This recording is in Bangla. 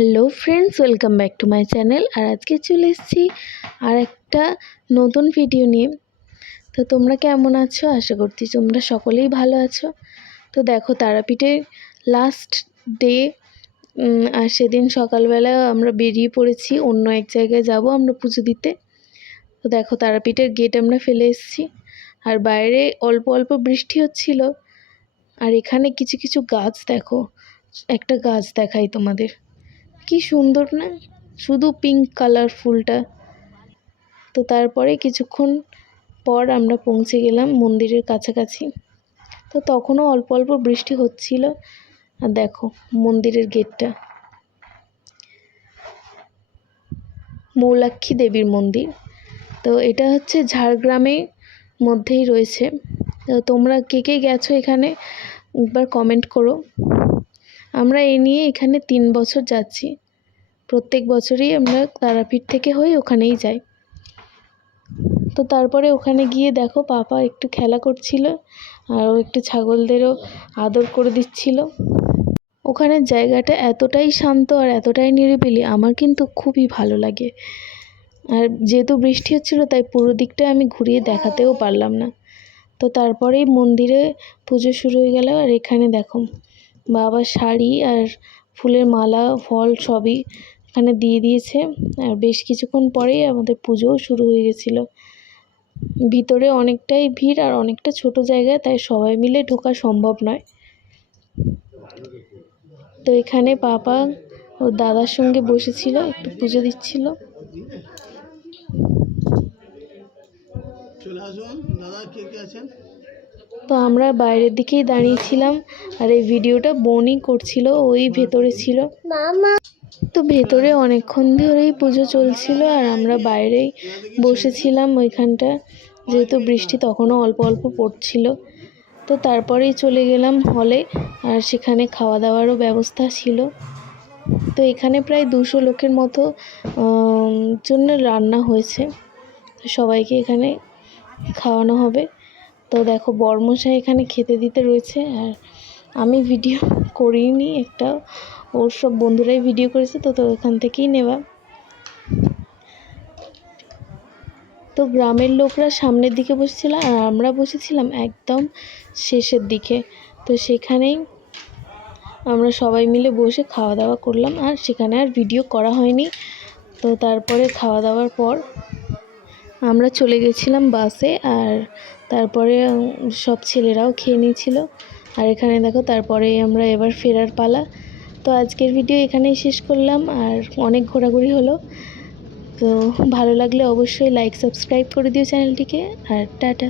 Hello friends, welcome back to my channel. আর আজকে চলে এসেছি আর একটা নতুন ভিডিও নিয়ে। তো তোমরা কেমন আছো? আশা করছি তোমরা সকলেই ভালো আছো। তো দেখো, তারাপীঠের লাস্ট ডে, আর সেদিন সকালবেলা আমরা বেরিয়ে পড়েছি, অন্য এক জায়গায় যাব আমরা পুজো দিতে। তো দেখো, তারাপীঠের গেট আমরা ফেলে এসেছি, আর বাইরে অল্প অল্প বৃষ্টি হচ্ছিল। আর এখানে কিছু কিছু গাছ দেখো, একটা গাছ দেখাই তোমাদের, কি সুন্দর না, শুধু পিঙ্ক কালার ফুলটা। তো তারপরে কিছুক্ষণ পর আমরা পৌঁছে গেলাম মন্দিরের কাছাকাছি। তো তখনও অল্প অল্প বৃষ্টি হচ্ছিল। আর দেখো মন্দিরের গেটটা, মৌলাক্ষী দেবীর মন্দির। তো এটা হচ্ছে ঝাড়গ্রামের মধ্যেই রয়েছে। তো তোমরা কে কে গেছো এখানে একবার কমেন্ট করো। আমরা এই নিয়ে এখানে 3 বছর যাচ্ছি, প্রত্যেক বছরই আমরা তারাপীঠ থেকে হয়ে ওখানেই যাই। তো তারপরে ওখানে গিয়ে দেখো পাপা একটু খেলা করছিল, আর ও একটু ছাগলদেরও আদর করে দিচ্ছিল। ওখানের জায়গাটা এতটাই শান্ত আর এতটাই নিরিবিলি, আমার কিন্তু খুবই ভালো লাগে। আর যেহেতু বৃষ্টি হচ্ছিল তাই পুরো দিকটা আমি ঘুরিয়ে দেখাতেও পারলাম না। তো তারপরেই মন্দিরে পুজো শুরু হয়ে গেল। আর এখানে দেখো বাবার শাড়ি আর ফুলের মালা, ফল সবই এখানে দিয়ে দিয়েছে। আর বেশ কিছুক্ষণ পরেই আমাদের পুজোও শুরু হয়ে গেছিলো। ভিতরে অনেকটাই ভিড় আর অনেকটা ছোট জায়গায়, তাই সবাই মিলে ঢোকা সম্ভব নয়। তো এখানে পাপা ওর দাদার সঙ্গে বসেছিল, একটু পুজো দিচ্ছিল। তো আমরা বাইরের দিকেই দাঁড়িয়েছিলাম, আর এই ভিডিওটা বোনই করছিল, ওই ভেতরে ছিল। তো ভেতরে অনেকক্ষণ ধরেই পুজো চলছিল, আর আমরা বাইরেই বসেছিলাম ওইখানটা, যেহেতু বৃষ্টি তখনও অল্প অল্প পড়ছিল। তো তারপরেই চলে গেলাম হলে, আর সেখানে খাওয়া দাওয়ারও ব্যবস্থা ছিল। তো এখানে প্রায় 200 লোকের মতো জন্য রান্না হয়েছে, তো সবাইকে এখানে খাওয়ানো হবে। তো দেখো বরমশাই এখানে খেতে দিতে রয়েছে, আর আমি ভিডিও করিনি একটা, ওর সব বন্ধুরাই ভিডিও করেছে, তো ওখান থেকেই নেওয়া। তো গ্রামের লোকরা সামনের দিকে বসেছিল, আর আমরা বসেছিলাম একদম শেষের দিকে। তো সেখানেই আমরা সবাই মিলে বসে খাওয়া দাওয়া করলাম, আর সেখানে আর ভিডিও করা হয়নি। তো তারপরে খাওয়া দাওয়ার পর আমরা চলে গেছিলাম বাসে, আর তারপরে সব ছেলেরাও খেয়ে নিয়েছিল। আর এখানে দেখো তারপরে আমরা এবার ফেরার পালা। তো আজকের ভিডিও এখানেই শেষ করলাম, আর অনেক ঘোরাঘুরি হলো। তো ভালো লাগলে অবশ্যই লাইক সাবস্ক্রাইব করে দিও চ্যানেলটিকে, আর টাটা।